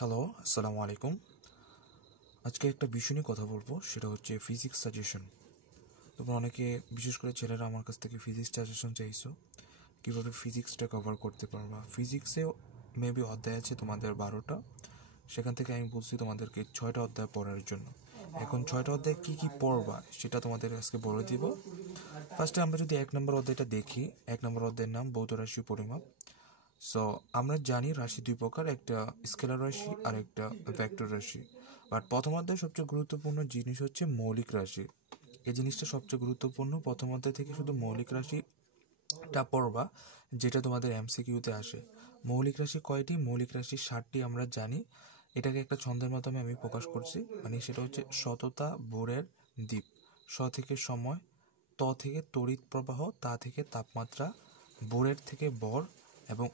Hello, আসসালামু আলাইকুম। আজকে একটা বিষয় নিয়ে কথা বলবো, সেটা হচ্ছে ফিজিক্স সাজেশন। তোমরা অনেকে, বিশেষ করে ছেলেরা, আমার কাছ থেকে ফিজিক্স সাজেশন চাইছো, কীভাবে ফিজিক্সটা কভার করতে পারবা। ফিজিক্সেও মেবি অধ্যায় আছে তোমাদের 12টা, সেখান থেকে আমি বলছি তোমাদেরকে 6টা অধ্যায় পড়ার জন্য। এখন 6টা অধ্যায় কী কী পড়বা সেটা তোমাদের আজকে বলে দিব। ফার্স্টে আমরা যদি 1 নম্বর অধ্যায়টা দেখি, 1 নম্বর অধ্যায়ের নাম ভৌত রাশি পরিমাপ। সো আমরা জানি রাশি দুই প্রকার, একটা স্কেলার রাশি আর একটা ভেক্টর রাশি। বাট প্রথম অধ্যায়ে সবচেয়ে গুরুত্বপূর্ণ জিনিস হচ্ছে মৌলিক রাশি। এই জিনিসটা সবচেয়ে গুরুত্বপূর্ণ। প্রথম অধ্যায় থেকে শুধু মৌলিক রাশিটা পড়বা, যেটা তোমাদের এমসিকিউতে আসে। মৌলিক রাশি কয়টি? মৌলিক রাশি 60টি আমরা জানি। এটাকে একটা ছন্দের মাধ্যমে আমি প্রকাশ করছি, মানে সেটা হচ্ছে সততা, ভোরের দ্বীপ, স থেকে সময়, ত থেকে তড়িৎ প্রবাহ, তা থেকে তাপমাত্রা, ভোরের থেকে বর, এবং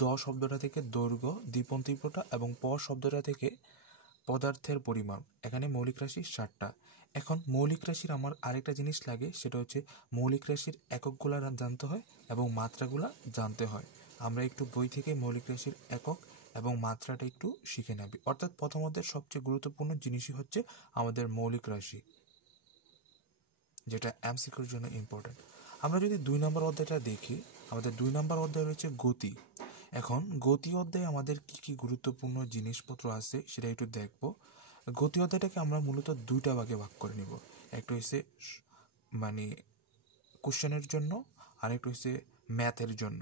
দ শব্দটা থেকে দৈর্ঘ্য, দীপন তীব্রতা, এবং প শব্দটা থেকে পদার্থের পরিমাণ। এখানে মৌলিক রাশি 60টা। এখন মৌলিক রাশির আমার আরেকটা জিনিস লাগে, সেটা হচ্ছে মৌলিক রাশির এককগুলা জানতে হয় এবং মাত্রাগুলা জানতে হয়। আমরা একটু বই থেকে মৌলিক রাশির একক এবং মাত্রাটা একটু শিখে নেব। অর্থাৎ প্রথমত সবচেয়ে গুরুত্বপূর্ণ জিনিসই হচ্ছে আমাদের মৌলিক রাশি, যেটা এমসিকিউর জন্য ইম্পর্টেন্ট। আমরা যদি 2 নম্বর অধ্যায়টা দেখি, আমাদের 2 নম্বর অধ্যায় রয়েছে গতি। এখন গতি অধ্যায়ে আমাদের কি কি গুরুত্বপূর্ণ জিনিসপত্র আছে সেটা একটু দেখব। গতি অধ্যায়টাকে আমরা মূলত 2টা ভাগে ভাগ করে নিব। একটা হচ্ছে মানে কোশ্চেনের জন্য, আর একটা হচ্ছে ম্যাথের জন্য।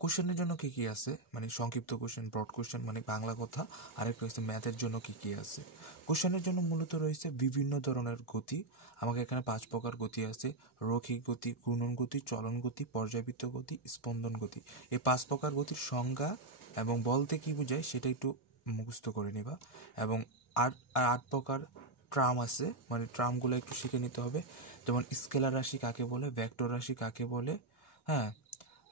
কোশ্চেনের জন্য কি কি আছে, মানে সংক্ষিপ্ত কোশ্চেন, ব্রড কোশ্চেন, মানে বাংলা কথা। আরেকটা হচ্ছে ম্যাথের জন্য কি কি আছে। কোশ্চেনের জন্য মূলত রয়েছে বিভিন্ন ধরনের গতি। আমাকে এখানে 5 প্রকার গতি আছে: রৈখিক গতি, ঘূর্ণন গতি, চলন গতি, পর্যাবৃত্ত গতি, স্পন্দন গতি। এই 5 প্রকার গতির সংজ্ঞা এবং বলতে কি বোঝায় সেটা একটু মুখস্থ করে নেবা। এবং 8 প্রকার ট্রাম আছে, মানে ট্রামগুলো একটু শিখে নিতে হবে। যেমন স্কেলার রাশি কাকে বলে, ভেক্টর রাশি কাকে বলে। হ্যাঁ,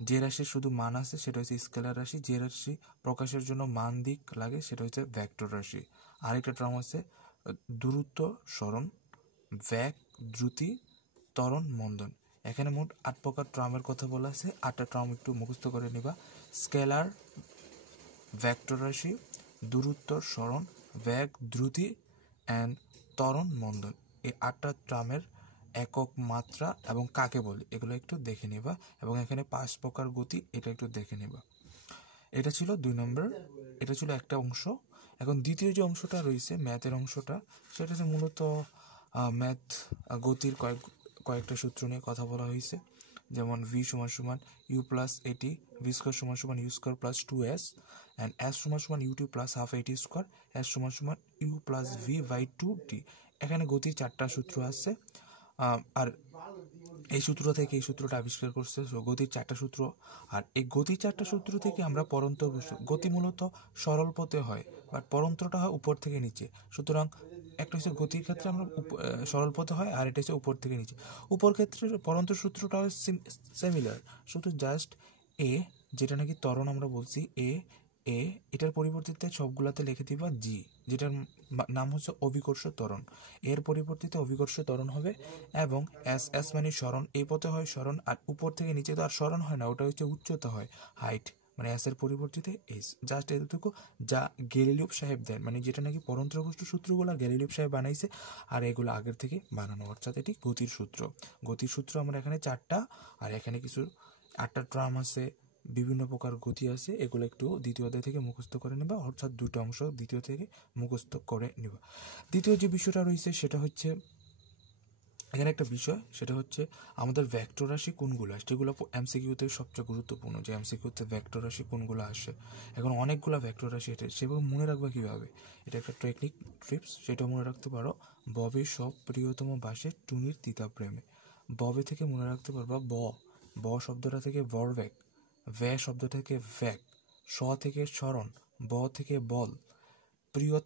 যে রাশির শুধু মান আছে সেটা হচ্ছে স্কেলার রাশি, যে রাশি প্রকাশের জন্য মান দিক লাগে সেটা হচ্ছে ভেক্টর রাশি। আরেকটা ট্রাম আছে দূরত্ব, সরণ, বেগ, দ্রুতি, ত্বরণ, মন্দন। এখানে মোট 8 প্রকার ট্রামের কথা বলা আছে। 8টা ট্রাম একটু মুখস্থ করে নিবা: স্কেলার, ভেক্টর রাশি, দূরত্ব, সরণ, বেগ, দ্রুতি অ্যান্ড ত্বরণ, মন্দন। এই 8টা ট্রামের একক, মাত্রা এবং কাকে বলে এগুলো একটু দেখে নিবা। এবং এখানে 5 প্রকার গতি, এটা একটু দেখে নিবা। এটা ছিল 2 নম্বর, এটা ছিল একটা অংশ। এখন দ্বিতীয় যে অংশটা রয়েছে, ম্যাথের অংশটা, সেটা হচ্ছে মূলত ম্যাথ গতির কয়েকটা সূত্র নিয়ে কথা বলা হয়েছে। যেমন ভি সমান সমান u plus at, v square সমান সমান u square plus 2s, and s সমান সমান ইউ2 plus half at square, s সমান সমান u plus V by 2t। এখানে গতির 4টা সূত্র আছে। আর এই সূত্র থেকে এই সূত্রটা আবিষ্কার করছে গতির 4টা সূত্র। আর এই গতির 4টা সূত্র থেকে আমরা পরন্তর গতি মূলত সরল পথে হয়, বাট পরন্তরটা হয় উপর থেকে নিচে। সুতরাং একটা হচ্ছে গতির ক্ষেত্রে আমরা সরল পথে হয়, আর এটা হচ্ছে উপর থেকে নিচে। উপর ক্ষেত্রে পরন্তর সূত্রটা সিমিলার, শুধু জাস্ট এ, যেটা নাকি ত্বরণ আমরা বলছি এ, এটার পরিবর্তিতে সবগুলাতে লিখে দিবা জি, যেটার নাম হচ্ছে অভিকর্ষ ত্বরণ। এর পরিবর্তিতে অভিকর্ষ ত্বরণ হবে। এবং এস মানে সরণ, এই পথে হয় সরণ, আর উপর থেকে নিচে তো আর সরণ হয় না, ওটা হচ্ছে উচ্চতা হয়, হাইট, মানে এস এর পরিবর্তিতে এস। জাস্ট এতটুকু যা গ্যালিলিও সাহেব দেন, মানে যেটা নাকি পরন্তরবস্তু সূত্রগুলো গ্যালিলিও সাহেব বানাইছে, আর এগুলো আগের থেকে বানানো। অর্থাৎ এটি গতির সূত্র। গতির সূত্র আমরা এখানে 4টা, আর এখানে কিছু 8টা ট্রাম আছে, বিভিন্ন প্রকার গতি আছে। এগুলো একটু দ্বিতীয় অধ্যায় থেকে মুখস্থ করে নেবা, অর্থাৎ 2টা অংশ দ্বিতীয় থেকে মুখস্থ করে নেবা। দ্বিতীয় যে বিষয়টা রয়েছে সেটা হচ্ছে, এখানে একটা বিষয়, সেটা হচ্ছে আমাদের ভেক্টর রাশি কোনগুলো, যেগুলো এমসিকিউতে সবচেয়ে গুরুত্বপূর্ণ, যে এমসিকিউতে ভেক্টর রাশি কোনগুলো আসে। এখন অনেকগুলো ভেক্টর রাশি, এটা সেভাবে মনে রাখবা কীভাবে, এটা একটা টেকনিক ট্রিপস, সেটা মনে রাখতে পারো। ববে সব প্রিয়তম বাসে টুনির তিতা প্রেমে। ববে থেকে মনে রাখতে পারবা ব শব্দটা থেকে ভরবেগ, ভে শব্দ থেকে ভ্যাগ, স থেকে স্মরণ, ব থেকে বল, প্রিয়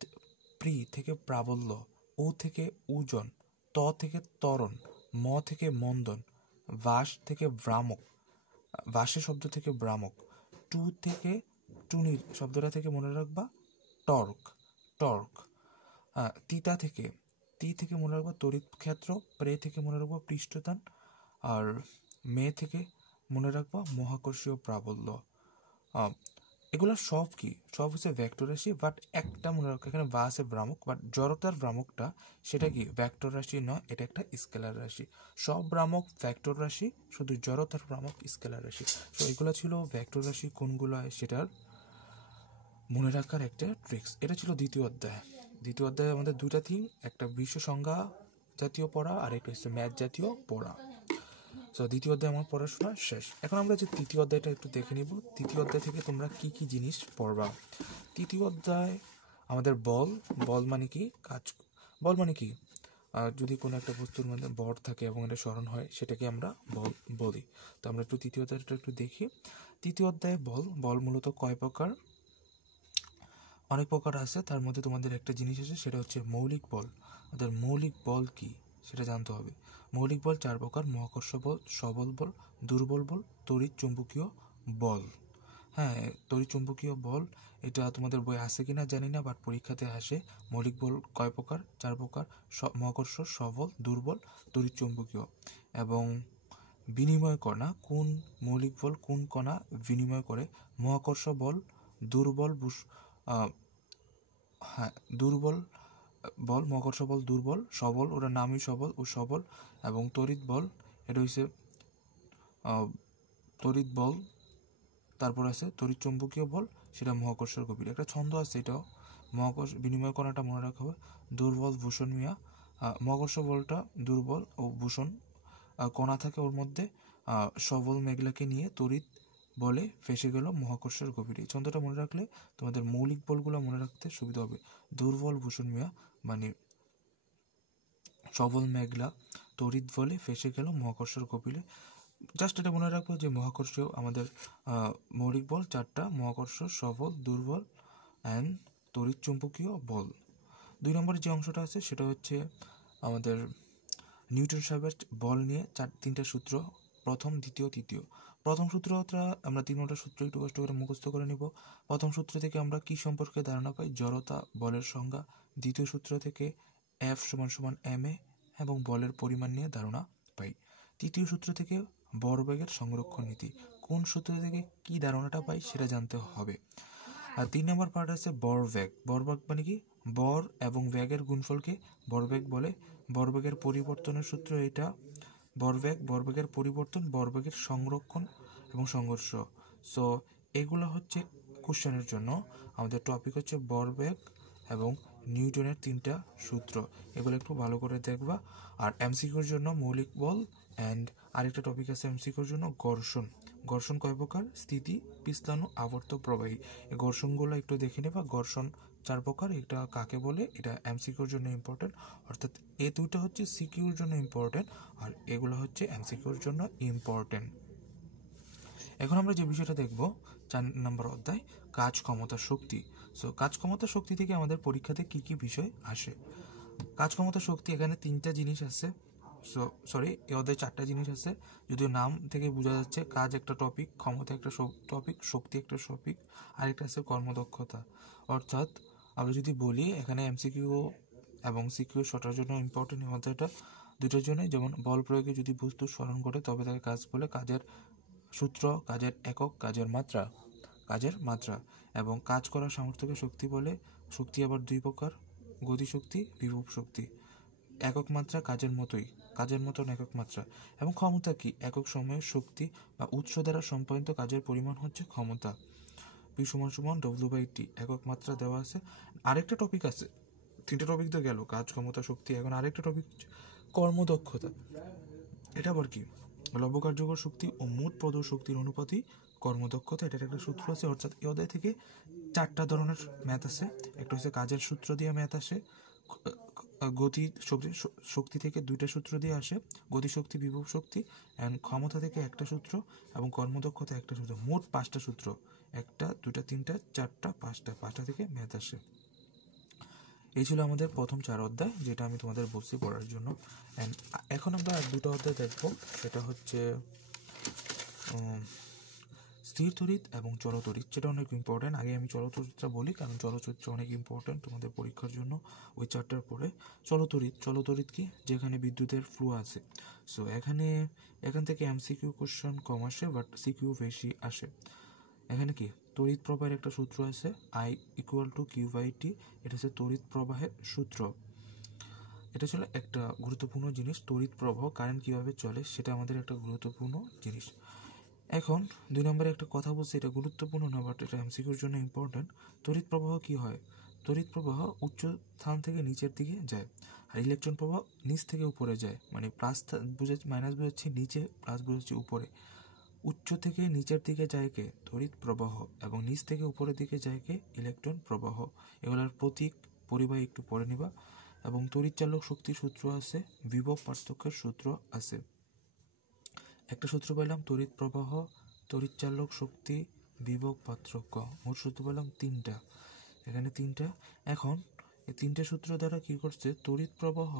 প্রি থেকে প্রাবল্য, ও থেকে ওজন, ত থেকে ত্বরণ, ম থেকে মন্দন, বাস থেকে ভ্রামক, বাসে শব্দ থেকে ভ্রামক, টু থেকে টুনির শব্দটা থেকে মনে রাখবা টর্ক, টর্ক। তিতা থেকে, তি থেকে মনে রাখবা তড়িৎ ক্ষেত্র, প্রে থেকে মনে রাখবা পৃষ্ঠটান, আর মে থেকে মনে রাখবা মহাকর্ষীয় প্রাবল্য। এগুলো সব কি, সব হচ্ছে ভেক্টর রাশি, বাট একটা মনে রাখো এখানে বা আছে ভ্রামক, বাট জড়তার ভ্রামকটা সেটা কি ভেক্টর রাশি নয়, এটা একটা স্কেলার রাশি। সব ভ্রামক ভেক্টর রাশি, শুধু জড়তার ভ্রামক স্কেলার রাশি। তো এগুলো ছিল ভেক্টর রাশি কোনগুলো সেটার মনে রাখার একটা ট্রিক্স। এটা ছিল দ্বিতীয় অধ্যায়। দ্বিতীয় অধ্যায়ে আমাদের দুইটা থিম, একটা বিশ্ব সংজ্ঞা জাতীয় পড়া আর একটা হচ্ছে ম্যাথ জাতীয় পড়া। তো দ্বিতীয় অধ্যায় আমার পড়াশোনা শেষ। এখন আমরা যে তৃতীয় অধ্যায়টা একটু দেখে নিব, তৃতীয় অধ্যায় থেকে তোমরা কি কি জিনিস পড়বা। তৃতীয় অধ্যায় আমাদের বল, বল মানে কি কাজ, বল মানে কি যদি কোনো একটা বস্তুর মধ্যে ভর থাকে এবং এটা স্মরণ হয় সেটাকে আমরা বল বলি। তো আমরা একটু তৃতীয় অধ্যায়টা একটু দেখি। তৃতীয় অধ্যায়ে বল, বল মূলত কয় প্রকার, অনেক প্রকার আছে। তার মধ্যে তোমাদের একটা জিনিস আছে, সেটা হচ্ছে মৌলিক বল। আমাদের মৌলিক বল কি সেটা জানতে হবে। মৌলিক বল 4 প্রকার: মহাকর্ষ বল, সবল বল, দুর্বল বল, তড়িৎ চুম্বকীয় বল। হ্যাঁ, তড়িৎ চুম্বকীয় বল এটা তোমাদের বই আছে কিনা জানি না, বাট পরীক্ষাতে আসে। মৌলিক বল কয় প্রকার? 4 প্রকার: মহাকর্ষ, সবল, দুর্বল, তড়িৎ চুম্বকীয়। এবং বিনিময় কণা, কোন মৌলিক বল কোন কণা বিনিময় করে? মহাকর্ষ বল, দুর্বল হ্যাঁ দুর্বল বল, মহাকর্ষ বল দুর্বল, সবল ওটার নামই সবল ও সবল। এবং তড়িৎ বল, এটা হচ্ছে তড়িৎ বল। তারপর আছে তড়িৎ চুম্বকীয় বল, সেটা মহাকর্ষের গভীরে। একটা ছন্দ আছে, এটাও মহাকর্ষ বিনিময় কণাটা মনে রাখা হবে দুর্বল ভূষণ মিয়া। মহাকর্ষ বলটা দুর্বল ও ভূষণ কণা থাকে ওর মধ্যে, সবল মেঘলাকে নিয়ে তড়িৎ বলে ফেসে গেল মহাকর্ষের গভীরে। এই ছন্দটা মনে রাখলে তোমাদের মৌলিক বলগুলো মনে রাখতে সুবিধা হবে। দুর্বল ভূষণ মিয়া মানে সবল মেঘলা তড়িৎ বলে ফেসে গেল মহাকর্ষের গভীরে। জাস্ট এটা মনে রাখবো যে মহাকর্ষীয় আমাদের মৌলিক বল 4টা: মহাকর্ষ, সবল, দুর্বল অ্যান্ড তড়িৎ চুম্বকীয় বল। 2 নম্বরের যে অংশটা আছে সেটা হচ্ছে আমাদের নিউটন সাহেবের বল নিয়ে 3টা সূত্র, প্রথম, দ্বিতীয়, তৃতীয়। প্রথম সূত্রটা আমরা 3টা সূত্র একটু কষ্ট করে মুখস্থ করে নিব। প্রথম সূত্র থেকে আমরা কি সম্পর্কে ধারণা পাই? জড়তা, বলের সংজ্ঞা। দ্বিতীয় সূত্র থেকে F = ma এবং বলের পরিমাণ নিয়ে ধারণা পাই। তৃতীয় সূত্র থেকে ভরবেগের সংরক্ষণ নীতি। কোন সূত্র থেকে কি ধারণাটা পাই সেটা জানতে হবে। আর 3 নম্বর পার্ট আছে ভরবেগ। ভরবেগ মানে কি? বর এবং বেগের গুণফলকে ভরবেগ বলে। ভরবেগের পরিবর্তনের সূত্র এটা। ভরবেগ, ভরবেগের পরিবর্তন, ভরবেগের সংরক্ষণ এবং সংঘর্ষ। সো এগুলো হচ্ছে কোশ্চেনের জন্য। আমাদের টপিক হচ্ছে ভরবেগ এবং নিউটনের 3টা সূত্র। এগুলো একটু ভালো করে দেখবা। আর এমসিকিউর জন্য মৌলিক বল অ্যান্ড আরেকটা টপিক আছে এমসিকিউর জন্য ঘর্ষণ। ঘর্ষণ কয় প্রকার? স্থিতি, পিছলানো, আবর্ত, প্রবাহী। এই ঘর্ষণগুলো একটু দেখে নেবা। ঘর্ষণ 4 প্রকার, এটা কাকে বলে? এটা এমসিকিউর জন্য ইম্পর্টেন্ট। অর্থাৎ এই দুইটা হচ্ছে সিকিউর জন্য ইম্পর্টেন্ট আর এগুলো হচ্ছে এমসিকিউর জন্য ইম্পর্টেন্ট। এখন আমরা যে বিষয়টা দেখব 4 নম্বর অধ্যায়, কাজ, ক্ষমতা, শক্তি। সো কাজ, ক্ষমতা, শক্তি থেকে আমাদের পরীক্ষাতে কি কি বিষয় আসে? কাজ, ক্ষমতা, শক্তি, এখানে 3টা জিনিস আছে। এই অধ্যায়ে 4টা জিনিস আছে, যদিও নাম থেকে বোঝা যাচ্ছে কাজ একটা টপিক, ক্ষমতা একটা টপিক, শক্তি একটা টপিক, আরেকটা আছে কর্মদক্ষতা। অর্থাৎ আমরা যদি বলি এখানে এমসিকিউ এবং সিকিউ শর্টের জন্য ইম্পর্টেন্ট এই অধ্যায়টা দুটোর জন্যই। যেমন বল প্রয়োগে যদি বস্তু স্মরণ করে তবে তাকে কাজ বলে। কাজের সূত্র, কাজের একক, কাজের মাত্রা এবং কাজ করার সামর্থ্যকে শক্তি বলে। শক্তি আবার 2 প্রকার: গতিশক্তি, বিভব শক্তি। একক মাত্রা কাজের মতন একক মাত্রা। এবং ক্ষমতা কি? একক সময়ের শক্তি বা উৎস দ্বারা সম্পাদিত কাজের পরিমাণ হচ্ছে ক্ষমতা। P = W/T, একক মাত্রা দেওয়া আছে। আরেকটা টপিক আছে, 3টা টপিক তো গেল, কাজ, ক্ষমতা, শক্তি। এখন আরেকটা টপিক কর্মদক্ষতা। এটা আবার কি? লব্ধ কার্যকর শক্তি ও মোট প্রদত্ত শক্তির অনুপাতই কর্মদক্ষতা। এটার একটা সূত্র আছে। অর্থাৎ এই অধ্যায় থেকে 4টা ধরনের ম্যাথ আছে। একটা হচ্ছে কাজের সূত্র দিয়ে ম্যাথ আসে, গতি শক্তি থেকে 2টা সূত্র দিয়ে আসে, গতিশক্তি, বিভব শক্তি, অ্যান্ড ক্ষমতা থেকে একটা সূত্র এবং কর্মদক্ষতা একটা সূত্র। মোট 5টা সূত্র, 1টা 2টা 3টা 4টা 5টা থেকে ম্যাথ আসে। এই ছিল আমাদের প্রথম 4 অধ্যায়, যেটা আমি তোমাদের বলছি পড়ার জন্য। অ্যান্ড এখন আমরা 2টা অধ্যায় দেখবো, সেটা হচ্ছে স্থির তড়িৎ এবং চলতড়িৎ। সেটা অনেক ইম্পর্টেন্ট। আগে আমি চলতড়িৎটা বলি, কারণ চলতড়িৎ অনেক ইম্পর্টেন্ট তোমাদের পরীক্ষার জন্য। ওই 4টার পরে চলতড়িৎ কি? যেখানে বিদ্যুতের ফ্লো আছে। সো এখান থেকে এমসিকিউ কোশ্চেন কম আসে, বাট সিকিউ বেশি আসে। এখানে কি তড়িৎ প্রবাহের একটা সূত্র আছে, I ইকুয়াল টু Q/T। এটা হচ্ছে তড়িৎ প্রবাহের সূত্র। এটা ছিল একটা গুরুত্বপূর্ণ জিনিস, তড়িৎ প্রবাহ, কারেন্ট কীভাবে চলে সেটা আমাদের একটা গুরুত্বপূর্ণ জিনিস। এখন 2 নম্বরে একটা কথা বলছি, এটা গুরুত্বপূর্ণ না, বাট এটা এমসিকিউর জন্য ইম্পর্টেন্ট। তড়িৎ প্রবাহ কি হয়? তড়িৎ প্রবাহ উচ্চ স্থান থেকে নিচের দিকে যায়, আর ইলেকট্রন প্রবাহ নিচ থেকে উপরে যায়। মানে প্লাস বুঝাচ্ছি, মাইনাস বোঝাচ্ছি নিচে, প্লাস বোঝাচ্ছি উপরে। উচ্চ থেকে নিচের দিকে যায় কে? তড়িৎ প্রবাহ। এবং নিচ থেকে উপরের দিকে যায় কে? ইলেকট্রন প্রবাহ। এগুলোর প্রতীক পরিবাহী একটু পড়ে নিবা। এবং তড়িৎচালক শক্তির সূত্র আছে, বিভব পার্থক্যের সূত্র আছে। একটা সূত্র পেলাম তড়িৎ প্রবাহ, তড়িৎচালক শক্তি, বিভব পার্থক্য। মোট সূত্র পেলাম 3টা, এখানে 3টা। এখন এই 3টে সূত্র দ্বারা কি করছে? তড়িৎ প্রবাহ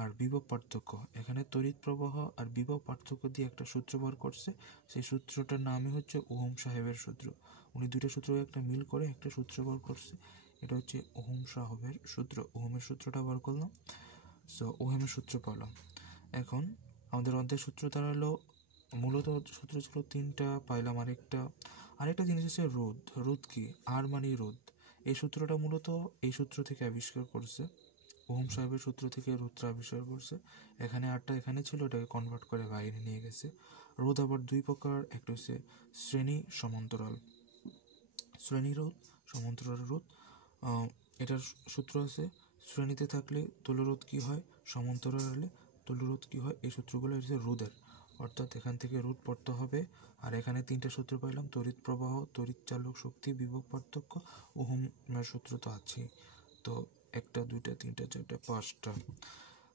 আর বিভব পার্থক্য। এখানে তড়িৎ প্রবাহ আর বিভব পার্থক্য দিয়ে একটা সূত্র বার করছে। সেই সূত্রটার নামই হচ্ছে ওহম সাহেবের সূত্র। উনি 2টা সূত্র একটা মিল করে একটা সূত্র বার করছে, এটা হচ্ছে ওহম সাহেবের সূত্র। ওহমের সূত্রটা বার করলাম, সো ওহমের সূত্র পেলাম। এখন আমাদের অধ্যায় সূত্র দাঁড়ালো, মূলত সূত্র ছিল 3টা, পাইলাম আরেকটা জিনিস হচ্ছে রোধ। রোধ কি? আর মানে রোধ। এই সূত্রটা মূলত এই সূত্র থেকে আবিষ্কার করছে, ওহম সাহেবের সূত্র থেকে রোধটা আবিষ্কার করছে। এখানে আরটা এখানে ছিল, এটাকে কনভার্ট করে বাইরে নিয়ে গেছে। রোধ আবার 2 প্রকার, একটা হচ্ছে শ্রেণী সমান্তরাল। শ্রেণী রোধ, সমান্তরাল রোধ। এটার সূত্র আছে, শ্রেণীতে থাকলে তুলরোধ কি হয়, সমান্তরালে তুলরোধ কি হয়। এই সূত্রগুলো হচ্ছে রোধের, অর্থাৎ এখান থেকে রোধ পড়তে হবে। আর এখানে 3টে সূত্র পাইলাম, তড়িৎ প্রবাহ, তড়িৎ চালক শক্তি, বিভব পার্থক্য, ওহমের সূত্র তো আছেই। তো 1টা 2টা 3টা 4টা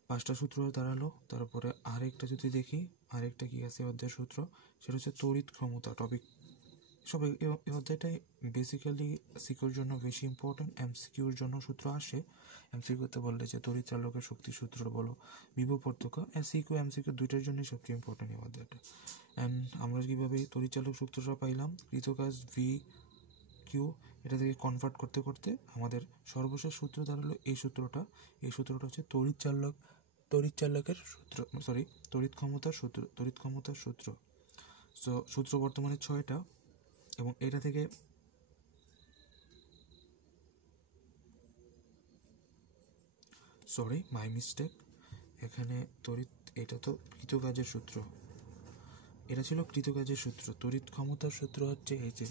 5টা সূত্র দাঁড়ালো। তারপরে আরেকটা যদি দেখি, আরেকটা কি আছে অধ্যায়ের সূত্র, সেটা হচ্ছে তড়িৎ ক্ষমতা। টপিক সব এই অধ্যায়টাই বেসিক্যালি সিকিউর জন্য বেশি ইম্পর্টেন্ট, এমসিকিউর জন্য সূত্র আসে। এমসিকিউতে বললে যে তড়িৎ চালকের শক্তি সূত্র বলো, বিভব পার্থক্য। সিকিউ এমসিকিউ 2টার জন্যই সবচেয়ে ইম্পর্টেন্ট এই অধ্যায়টা। অ্যান্ড আমরা কীভাবে তড়িৎ চালক সূত্রটা পাইলাম, কৃতকাজ ভি কিউ, এটা থেকে কনভার্ট করতে করতে আমাদের সর্বশেষ সূত্র দাঁড়ালো এই সূত্রটা। এই সূত্রটা হচ্ছে তড়িৎ চালকের সূত্র, তড়িৎ ক্ষমতার সূত্র। সো সূত্র বর্তমানে 6টা, এবং এটা থেকে মাই মিস্টেক, এখানে এটা তো কৃতকাজের সূত্র, এটা ছিল কৃতকাজের সূত্র। তড়িৎ ক্ষমতার সূত্র হচ্ছে এই যে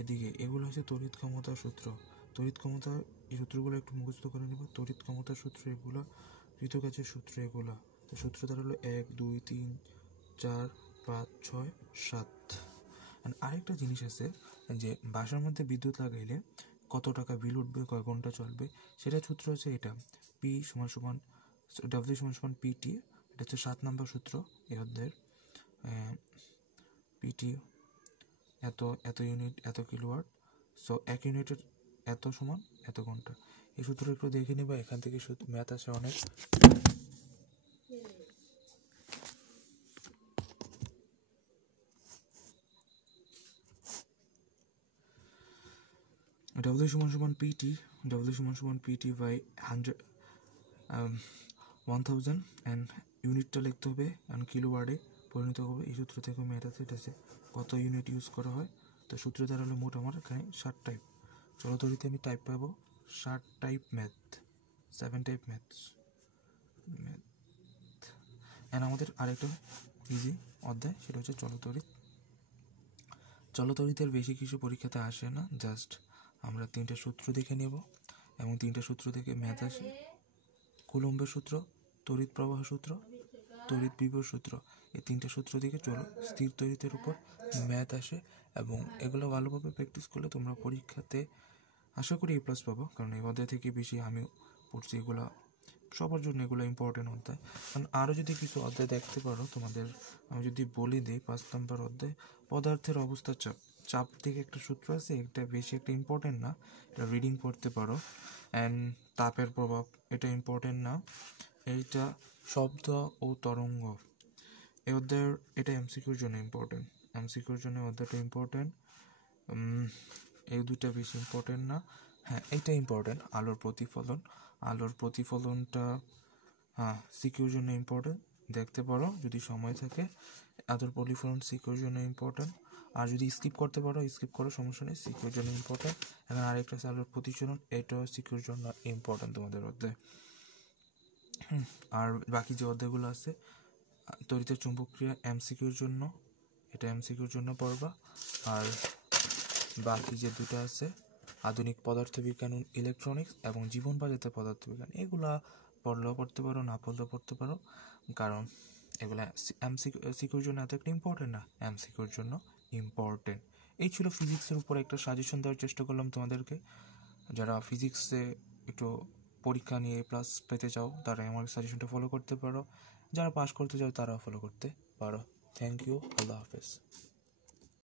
এদিকে, এগুলো হচ্ছে তড়িৎ ক্ষমতার সূত্র। তড়িৎ ক্ষমতা, এই সূত্রগুলো একটু মুখস্থ করে নেব। তড়িৎ ক্ষমতার সূত্র এগুলো, কৃতকাজের সূত্র এগুলো। তো সূত্র দাঁড়ালো 1 2 3 4 5 6 7। আরেকটা জিনিস আছে যে বাসার মধ্যে বিদ্যুৎ লাগাইলে কত টাকা বিল উঠবে, কয় ঘন্টা চলবে, সেটা সূত্র হচ্ছে এটা, পি সমান সমান ডাব্লিউ সমান সমান পিটি। এটা হচ্ছে 7 নম্বর সূত্র এই অধ্যায়ের। পিটি এত ইউনিট, এত কিলোওয়াট, সো 1 ইউনিটের এত সমান এত ঘন্টা। এই সূত্র একটু দেখে নিবা, এখান থেকে ম্যাথ আসে অনেক। ডাব্লিউ সমান সমান পিটি বাই 1000, অ্যান্ড ইউনিটটা লিখতে হবে অ্যান্ড কিলোওয়ার্ডে পরিণত হবে। এই সূত্র থেকে ম্যাথ আছে, এটা আছে কত ইউনিট ইউজ করা হয়। তো সূত্র দাঁড়ালো মোট আমার এখানে 7 টাইপ। চলতরিতে আমি টাইপ পাবো 7 type math, 7 type math. And আমাদের আরেকটা ইজি অধ্যায়, সেটা হচ্ছে চলতরিত। চলতরিতের বেশি কিছু পরীক্ষাতে আসে না, জাস্ট আমরা 3টে সূত্র দেখে নেব, এবং 3টে সূত্র থেকে ম্যাথ আসে। কুলম্বের সূত্র, তড়িৎ প্রবাহ সূত্র, তড়িৎ বিভব সূত্র। এই 3টে সূত্র থেকে স্থির তড়িতের উপর ম্যাথ আসে, এবং এগুলো ভালোভাবে প্র্যাকটিস করলে তোমরা পরীক্ষাতে আশা করি A+ পাবো। কারণ এই অধ্যায় থেকে বেশি আমি পড়ছি, এগুলো সবার জন্য এগুলো ইম্পর্টেন্ট অধ্যায়। কারণ আরও যদি কিছু অধ্যায় দেখতে পারো তোমাদের, আমি যদি বলে দিই 5 নম্বর অধ্যায় পদার্থের অবস্থা চাপ থেকে একটা সূত্র আছে, এটা বেশি একটা ইম্পর্টেন্ট না, এটা রিডিং পড়তে পারো। অ্যান্ড তাপের প্রভাব, এটা ইম্পর্টেন্ট না। এইটা শব্দ ও তরঙ্গ, এই অধ্যায়ের এটা এমসিকিউর জন্য ইম্পর্টেন্ট, অধ্যায়টা ইম্পর্টেন্ট। এই 2টা বেশি ইম্পর্টেন্ট না। হ্যাঁ, এইটা ইম্পর্টেন্ট, আলোর প্রতিফলনটা সিকিউর জন্য ইম্পর্টেন্ট, দেখতে পারো যদি সময় থাকে। আলোর প্রতিফলন সিকিউর জন্য ইম্পর্টেন্ট। আর যদি স্কিপ করতে পারো স্কিপ করো, সমস্যা নেই, সিকিউর জন্য ইম্পর্টেন্ট। এখন আরেকটা সাবজেক্ট প্রতিচরণ, এটাও সিকিউর জন্য ইম্পর্টেন্ট তোমাদের অধ্যায়। আর বাকি যে অধ্যায়গুলো আছে, তড়িৎ চুম্বক ক্রিয়া এমসিকিউর জন্য, এটা এমসিকিউর জন্য পড়বা। আর বাকি যে দুটো আছে, আধুনিক পদার্থবিজ্ঞান ইলেকট্রনিক্স এবং জীবন বাজাতে পদার্থবিজ্ঞান, এগুলা পড়লেও পড়তে পারো, না পড়লেও পড়তে পারো, কারণ এগুলা সিকিউর জন্য এত একটা ইম্পর্টেন্ট না, এমসিকিউর জন্য ইম্পর্টেন্ট। এই ছিল ফিজিক্সের উপর একটা সাজেশন দেওয়ার চেষ্টা করলাম তোমাদেরকে। যারা ফিজিক্সে একটু পরীক্ষা নিয়ে প্লাস পেতে চাও তারা আমার সাজেশনটা ফলো করতে পারো, যারা পাস করতে চাও তারাও ফলো করতে পারো। থ্যাংক ইউ, আল্লাহ হাফেজ।